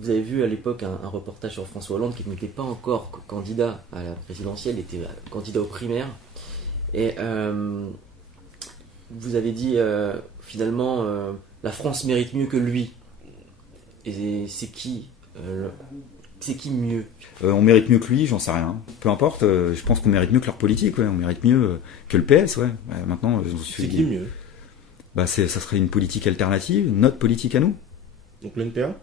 vous avez vu à l'époque un reportage sur François Hollande qui n'était pas encore candidat à la présidentielle, il était candidat aux primaires. Et vous avez dit finalement la France mérite mieux que lui. Et c'est qui mieux? On mérite mieux que lui, j'en sais rien. Peu importe, je pense qu'on mérite mieux que leur politique, ouais. On mérite mieux que le PS, ouais. Maintenant, c'est qui mieux? Ça serait une politique alternative, notre politique à nous. Donc l'NPA?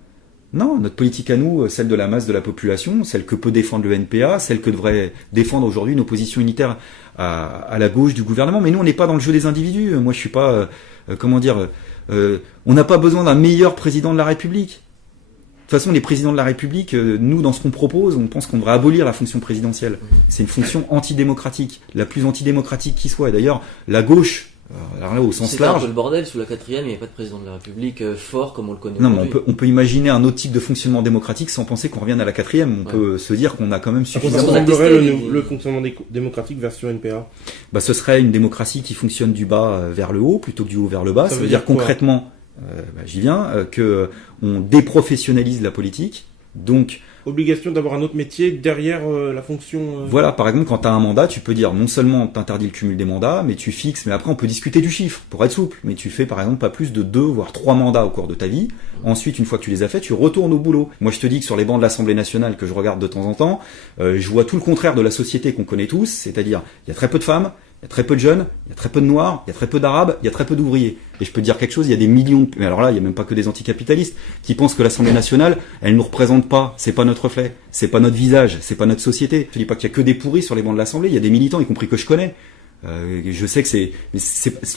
Non, notre politique à nous, celle de la masse de la population, celle que peut défendre le NPA, celle que devrait défendre aujourd'hui une opposition unitaire à la gauche du gouvernement. Mais nous, on n'est pas dans le jeu des individus. Moi, je suis pas... on n'a pas besoin d'un meilleur président de la République. De toute façon, les présidents de la République, nous, dans ce qu'on propose, on pense qu'on devrait abolir la fonction présidentielle. C'est une fonction antidémocratique, la plus antidémocratique qui soit. Et d'ailleurs, la gauche... alors là, au sens large. C'est un peu le bordel, sous la 4e, il n'y avait pas de président de la République fort comme on le connaît aujourd'hui. Non, mais on peut imaginer un autre type de fonctionnement démocratique sans penser qu'on revienne à la 4e. On peut se dire qu'on a quand même suffisamment... Ça ressemblerait le fonctionnement démocratique version NPA? Ce serait une démocratie qui fonctionne du bas vers le haut plutôt que du haut vers le bas. Ça veut dire concrètement, j'y viens, que on déprofessionnalise la politique. Donc... obligation d'avoir un autre métier derrière la fonction... Voilà, par exemple, quand tu as un mandat, tu peux dire non seulement t'interdis le cumul des mandats, mais tu fixes, mais après on peut discuter du chiffre, pour être souple, mais tu fais par exemple pas plus de 2 voire 3 mandats au cours de ta vie. Ensuite, une fois que tu les as faits, tu retournes au boulot. Moi, je te dis que sur les bancs de l'Assemblée nationale que je regarde de temps en temps, je vois tout le contraire de la société qu'on connaît tous, c'est-à-dire il y a très peu de femmes, il y a très peu de jeunes, il y a très peu de noirs, il y a très peu d'arabes, il y a très peu d'ouvriers. Et je peux te dire quelque chose, il y a des millions de... Mais alors là, il y a même pas que des anticapitalistes qui pensent que l'Assemblée nationale, elle nous représente pas, c'est pas notre reflet, c'est pas notre visage, c'est pas notre société. Je dis pas qu'il y a que des pourris sur les bancs de l'Assemblée, il y a des militants, y compris que je connais. Je sais que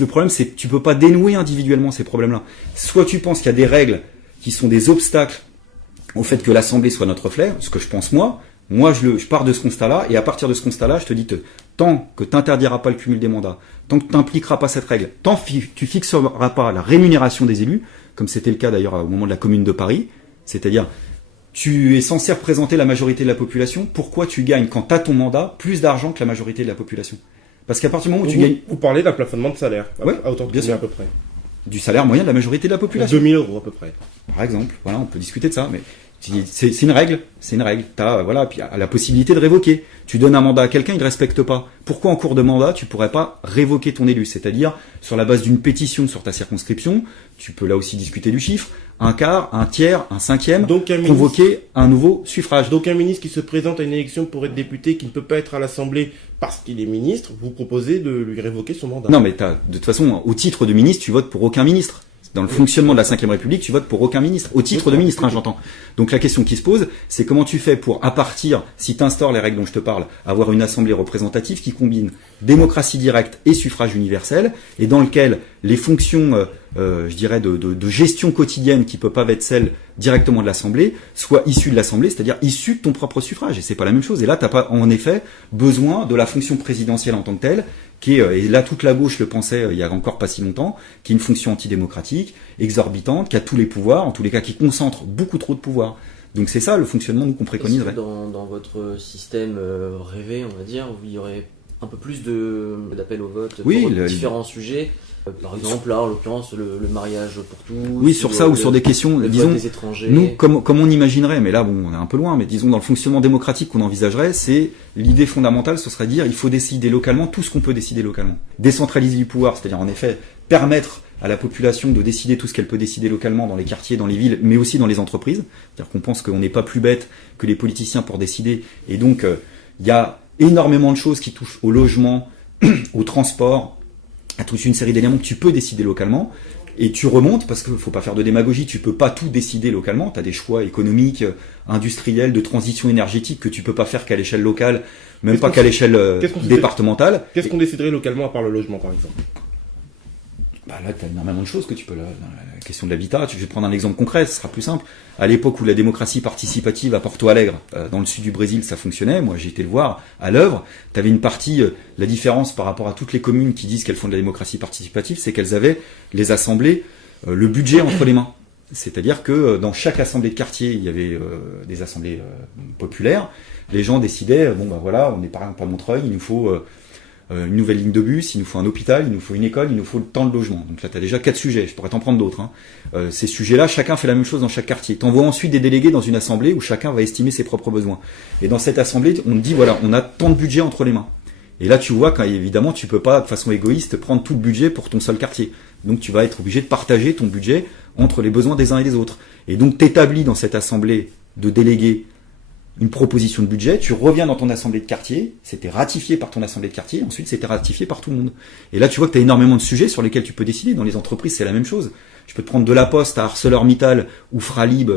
le problème, c'est que tu peux pas dénouer individuellement ces problèmes-là. Soit tu penses qu'il y a des règles qui sont des obstacles au fait que l'Assemblée soit notre reflet, ce que je pense moi. Moi, je pars de ce constat-là, et à partir de ce constat-là, je te dis que tant que tu n'interdiras pas le cumul des mandats, tant que tu n'impliqueras pas cette règle, tant que tu fixeras pas la rémunération des élus, comme c'était le cas d'ailleurs au moment de la Commune de Paris, c'est-à-dire tu es censé représenter la majorité de la population, pourquoi tu gagnes quand tu as ton mandat plus d'argent que la majorité de la population? Parce qu'à partir du moment où tu gagnes... Vous parlez d'un plafonnement de salaire, à autant de bien sûr, à peu près. Du salaire moyen de la majorité de la population. 2000 € à peu près. Par exemple, voilà, on peut discuter de ça, mais... c'est une règle, T'as, puis la possibilité de révoquer. Tu donnes un mandat à quelqu'un, il ne respecte pas. Pourquoi en cours de mandat, tu pourrais pas révoquer ton élu? C'est-à-dire, sur la base d'une pétition sur ta circonscription, tu peux là aussi discuter du chiffre, un quart, un tiers, un cinquième, convoquer un nouveau suffrage. Donc un ministre qui se présente à une élection pour être député, qui ne peut pas être à l'Assemblée parce qu'il est ministre, vous proposez de lui révoquer son mandat. Non, mais de toute façon, au titre de ministre, tu votes pour aucun ministre. Dans le fonctionnement de la Ve République, tu votes pour aucun ministre, au titre de ministre, j'entends. Donc la question qui se pose, c'est comment tu fais pour, à partir, si tu instaures les règles dont je te parle, avoir une assemblée représentative qui combine démocratie directe et suffrage universel, et dans lequel les fonctions, je dirais, de gestion quotidienne qui peuvent pas être celles directement de l'Assemblée, soient issues de l'Assemblée, c'est-à-dire issues de ton propre suffrage. Et c'est pas la même chose. Et là, t'as pas, en effet, besoin de la fonction présidentielle en tant que telle, qui est, et là toute la gauche le pensait il y a encore pas si longtemps, qui est une fonction antidémocratique, exorbitante, qui a tous les pouvoirs, en tous les cas qui concentre beaucoup trop de pouvoirs. Donc c'est ça le fonctionnement nous qu'on préconiserait. Dans votre système rêvé, on va dire, où il y aurait un peu plus d'appels au vote pour différents sujets. Par exemple, là, en l'occurrence, le mariage pour tous. Oui, sur ça ou sur des questions, disons, des étrangers. Nous, comme on imaginerait, mais là, bon, on est un peu loin, mais disons, dans le fonctionnement démocratique qu'on envisagerait, c'est l'idée fondamentale, ce serait de dire, il faut décider localement tout ce qu'on peut décider localement. Décentraliser du pouvoir, c'est-à-dire, en effet, permettre à la population de décider tout ce qu'elle peut décider localement dans les quartiers, dans les villes, mais aussi dans les entreprises. C'est-à-dire qu'on pense qu'on n'est pas plus bête que les politiciens pour décider. Et donc, il y a énormément de choses qui touchent au logement, au transport, à toute une série d'éléments que tu peux décider localement, et tu remontes, parce qu'il ne faut pas faire de démagogie, tu peux pas tout décider localement, tu as des choix économiques, industriels, de transition énergétique que tu peux pas faire qu'à l'échelle locale, même pas qu'à l'échelle départementale. Qu'est-ce qu'on déciderait localement à part le logement, par exemple? Là, tu as énormément de choses que tu peux... La question de l'habitat, je vais prendre un exemple concret, ce sera plus simple. À l'époque où la démocratie participative à Porto Alegre, dans le sud du Brésil, ça fonctionnait, moi j'ai été le voir à l'œuvre, tu avais une partie, la différence par rapport à toutes les communes qui disent qu'elles font de la démocratie participative, c'est qu'elles avaient les assemblées, le budget entre les mains. C'est-à-dire que dans chaque assemblée de quartier, il y avait des assemblées populaires, les gens décidaient, on est par exemple à Montreuil, il nous faut... une nouvelle ligne de bus, il nous faut un hôpital, il nous faut une école, il nous faut tant de logements. Donc là, tu as déjà 4 sujets, je pourrais t'en prendre d'autres. Ces sujets-là, chacun fait la même chose dans chaque quartier. T'envoies ensuite des délégués dans une assemblée où chacun va estimer ses propres besoins. Et dans cette assemblée, on te dit, voilà, on a tant de budget entre les mains. Et là, tu vois qu'évidemment, tu peux pas, de façon égoïste, prendre tout le budget pour ton seul quartier. Donc tu vas être obligé de partager ton budget entre les besoins des uns et des autres. Et donc, t'établis dans cette assemblée de délégués une proposition de budget, tu reviens dans ton assemblée de quartier, c'était ratifié par ton assemblée de quartier, ensuite c'était ratifié par tout le monde. Et là, tu vois que tu as énormément de sujets sur lesquels tu peux décider. Dans les entreprises, c'est la même chose. Je peux te prendre de la Poste à ArcelorMittal ou Fralib,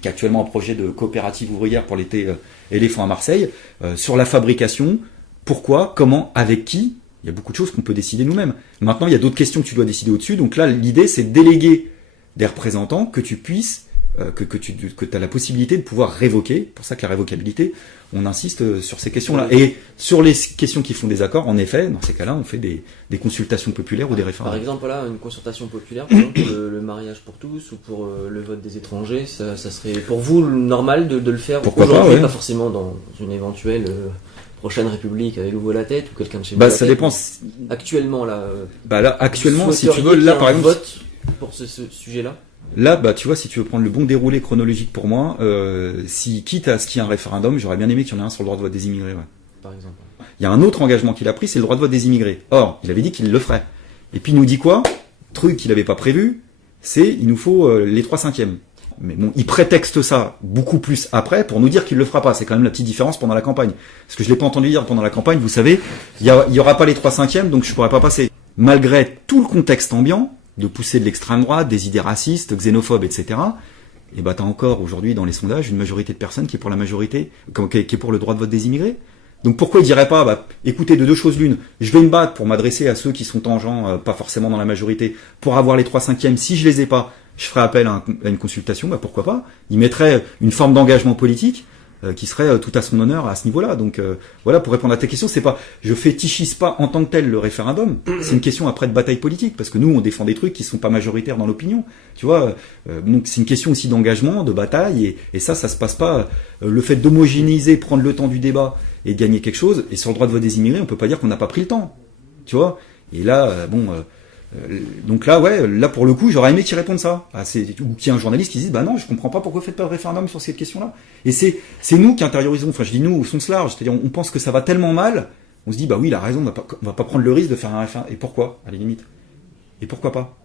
qui est actuellement un projet de coopérative ouvrière pour l'été éléphant à Marseille, sur la fabrication, pourquoi, comment, avec qui. Il y a beaucoup de choses qu'on peut décider nous-mêmes. Maintenant, il y a d'autres questions que tu dois décider au-dessus. Donc là, l'idée, c'est de déléguer des représentants que tu puisses que tu as la possibilité de pouvoir révoquer. Pour ça que la révocabilité, on insiste sur ces questions-là. Et sur les questions qui font des accords, en effet, dans ces cas-là, on fait des consultations populaires ou des référendums. Par exemple, là, une consultation populaire pour le mariage pour tous ou pour le vote des étrangers, ça serait pour vous normal de le faire aujourd'hui, pas forcément dans une éventuelle prochaine République avec Louveau-la-Tête ou quelqu'un de chez vous. Ça dépend. Actuellement, là. Actuellement, si tu veux, là, par exemple. Vote pour ce sujet-là. Là, tu vois, si tu veux prendre le bon déroulé chronologique pour moi, quitte à ce qu'il y ait un référendum, j'aurais bien aimé qu'il y en ait un sur le droit de vote des immigrés. Ouais. Par exemple. Il y a un autre engagement qu'il a pris, c'est le droit de vote des immigrés. Or, il avait dit qu'il le ferait. Et puis il nous dit quoi ? Truc qu'il n'avait pas prévu, c'est il nous faut les 3/5. Mais bon, il prétexte ça beaucoup plus après pour nous dire qu'il le fera pas. C'est quand même la petite différence pendant la campagne. Parce que je l'ai pas entendu dire pendant la campagne, vous savez, il y aura pas les 3/5, donc je pourrais pas passer. Malgré tout le contexte ambiant, de pousser de l'extrême droite, des idées racistes, xénophobes, etc. Et t'as encore aujourd'hui dans les sondages une majorité de personnes qui est pour la majorité, qui est pour le droit de vote des immigrés. Donc pourquoi il dirait pas, écoutez, de deux choses l'une, je vais me battre pour m'adresser à ceux qui sont tangents, pas forcément dans la majorité, pour avoir les 3/5, si je les ai pas, je ferai appel à une consultation, pourquoi pas. Il mettrait une forme d'engagement politique qui serait tout à son honneur à ce niveau-là. Donc voilà, pour répondre à ta question, c'est pas, je fétichise pas en tant que tel le référendum, c'est une question après de bataille politique, parce que nous on défend des trucs qui sont pas majoritaires dans l'opinion, tu vois. Donc c'est une question aussi d'engagement, de bataille, et ça se passe pas. Le fait d'homogénéiser, prendre le temps du débat et de gagner quelque chose, et sur le droit de vote des immigrés, on peut pas dire qu'on n'a pas pris le temps, tu vois. Et là, donc là, là pour le coup, j'aurais aimé qu'il réponde ça. Ou qu'il y ait un journaliste qui dise, non, je comprends pas pourquoi vous faites pas de référendum sur cette question-là. Et c'est nous qui intériorisons, enfin je dis nous au sens large, c'est-à-dire on pense que ça va tellement mal, on se dit, oui, il a raison, on va pas prendre le risque de faire un référendum. Et pourquoi, à la limite ? Et pourquoi pas ?